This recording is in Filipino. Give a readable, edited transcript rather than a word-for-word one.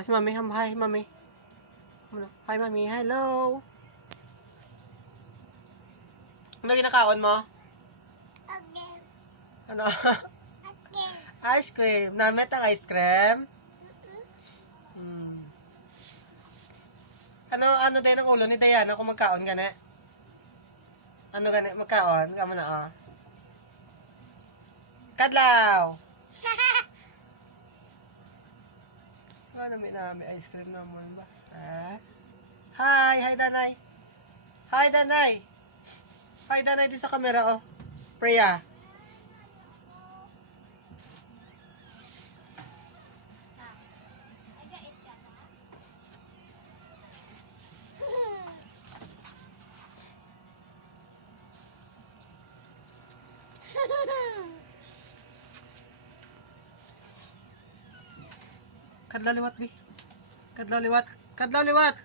Kasi mami, hi mami. Hi mami, hello. Ano ginakaon mo? Okay. Ano? Okay. Ice cream. Namit ang ice cream? Ano din ang ulo ni Diana kung magkaon gani? Ano gani magkaon? Kamo na oh. Kadlaw. Ano may ice cream naman ba? Ha? Hi Danay. Hi Danay. Hi Danay di sa camera oh. Priya. Kadlaw liwat bi. Kadlaw liwat. Kadlaw liwat.